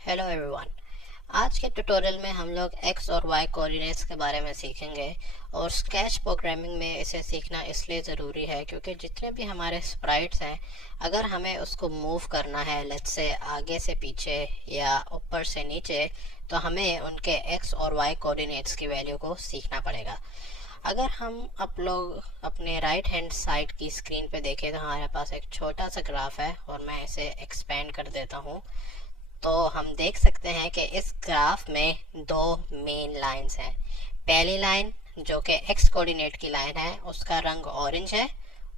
Hello everyone. आज के tutorial में हम लोग एक्स और वाई कोऑर्डिनेट्स के बारे में सीखेंगे और स्केच प्रोग्रामिंग में इसे सीखना इसलिए ज़रूरी है क्योंकि जितने भी हमारे स्प्राइट्स हैं, अगर हमें उसको मूव करना है लेट्स से आगे से पीछे या ऊपर से नीचे, तो हमें उनके एक्स और वाई कोऑर्डिनेट्स की वैल्यू को सीखना पड़ेगा। अगर हम आप लोग अपने राइट हैंड साइड की स्क्रीन पे देखें तो हमारे पास एक छोटा सा ग्राफ है और मैं इसे एक्सपेंड कर देता हूँ। तो हम देख सकते हैं कि इस ग्राफ में दो मेन लाइंस हैं। पहली लाइन जो कि एक्स कोऑर्डिनेट की लाइन है उसका रंग ऑरेंज है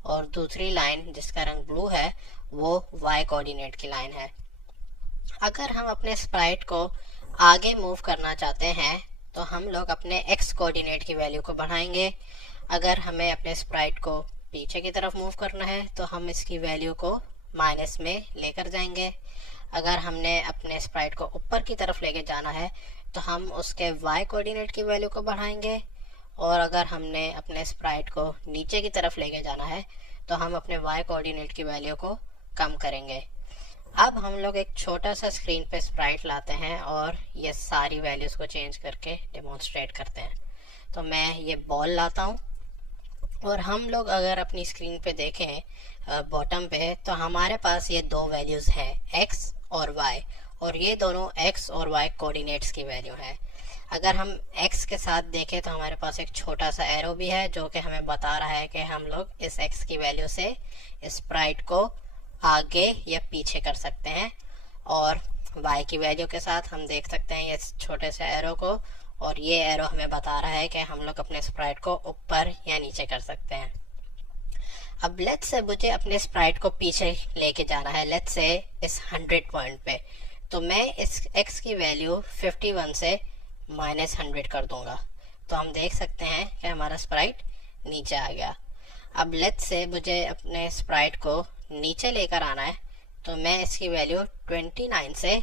और दूसरी लाइन जिसका रंग ब्लू है वो वाई कोऑर्डिनेट की लाइन है। अगर हम अपने स्प्राइट को आगे मूव करना चाहते हैं तो हम लोग अपने एक्स कोऑर्डिनेट की वैल्यू को बढ़ाएंगे। अगर हमें अपने स्प्राइट को पीछे की तरफ मूव करना है तो हम इसकी वैल्यू को माइनस में लेकर जाएंगे। अगर हमने अपने स्प्राइट को ऊपर की तरफ लेके जाना है तो हम उसके y कोऑर्डिनेट की वैल्यू को बढ़ाएंगे, और अगर हमने अपने स्प्राइट को नीचे की तरफ लेके जाना है तो हम अपने y कोऑर्डिनेट की वैल्यू को कम करेंगे। अब हम लोग एक छोटा सा स्क्रीन पे स्प्राइट लाते हैं और ये सारी वैल्यूज को चेंज करके डेमोन्स्ट्रेट करते हैं। तो मैं ये बॉल लाता हूँ और हम लोग अगर अपनी स्क्रीन पे देखें बॉटम पे तो हमारे पास ये दो वैल्यूज हैं, x और y, और ये दोनों x और y कोऑर्डिनेट्स की वैल्यू है। अगर हम x के साथ देखें तो हमारे पास एक छोटा सा एरो भी है जो कि हमें बता रहा है कि हम लोग इस x की वैल्यू से स्प्राइट को आगे या पीछे कर सकते हैं, और y की वैल्यू के साथ हम देख सकते हैं इस छोटे से एरो को, और ये एरो हमें बता रहा है कि हम लोग अपने स्प्राइट को ऊपर या नीचे कर सकते हैं। अब लेट्स से मुझे अपने स्प्राइट को पीछे लेके जाना है, लेट्स से इस 100 पॉइंट पे, तो मैं इस x की वैल्यू 51 से -100 कर दूंगा। तो हम देख सकते हैं कि हमारा स्प्राइट नीचे आ गया। अब लेट्स से मुझे अपने स्प्राइट को नीचे लेकर आना है, तो मैं इसकी वैल्यू 29 से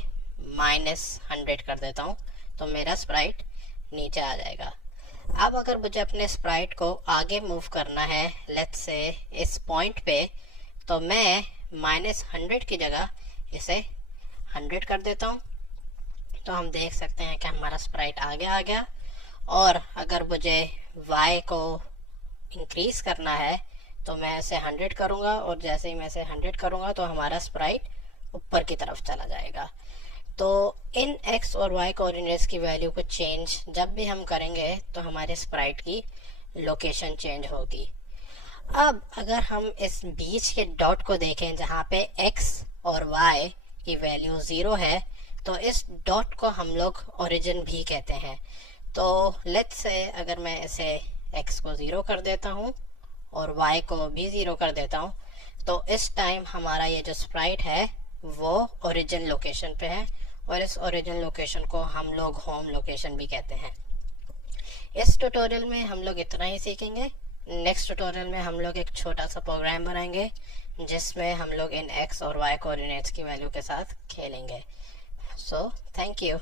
-100 कर देता हूँ, तो मेरा स्प्राइट नीचे आ जाएगा। अब अगर मुझे अपने स्प्राइट को आगे मूव करना है लेट्स से इस पॉइंट पे, तो मैं -100 की जगह इसे 100 कर देता हूँ, तो हम देख सकते हैं कि हमारा स्प्राइट आगे आ गया। और अगर मुझे y को इंक्रीज करना है तो मैं इसे 100 करूँगा, और जैसे ही मैं इसे 100 करूँगा तो हमारा स्प्राइट ऊपर की तरफ चला जाएगा। तो इन x और y कोऑर्डिनेट्स की वैल्यू को चेंज जब भी हम करेंगे तो हमारे स्प्राइट की लोकेशन चेंज होगी। अब अगर हम इस बीच के डॉट को देखें जहाँ पे x और y की वैल्यू 0 है, तो इस डॉट को हम लोग ओरिजिन भी कहते हैं। तो लेट्स से अगर मैं इसे x को 0 कर देता हूँ और y को भी 0 कर देता हूँ, तो इस टाइम हमारा ये जो स्प्राइट है वो ओरिजिन लोकेशन पे है, और इस ओरिजिन लोकेशन को हम लोग होम लोकेशन भी कहते हैं। इस ट्यूटोरियल में हम लोग इतना ही सीखेंगे। नेक्स्ट ट्यूटोरियल में हम लोग एक छोटा सा प्रोग्राम बनाएंगे जिसमें हम लोग इन x और y कोऑर्डिनेट्स की वैल्यू के साथ खेलेंगे। So thank you.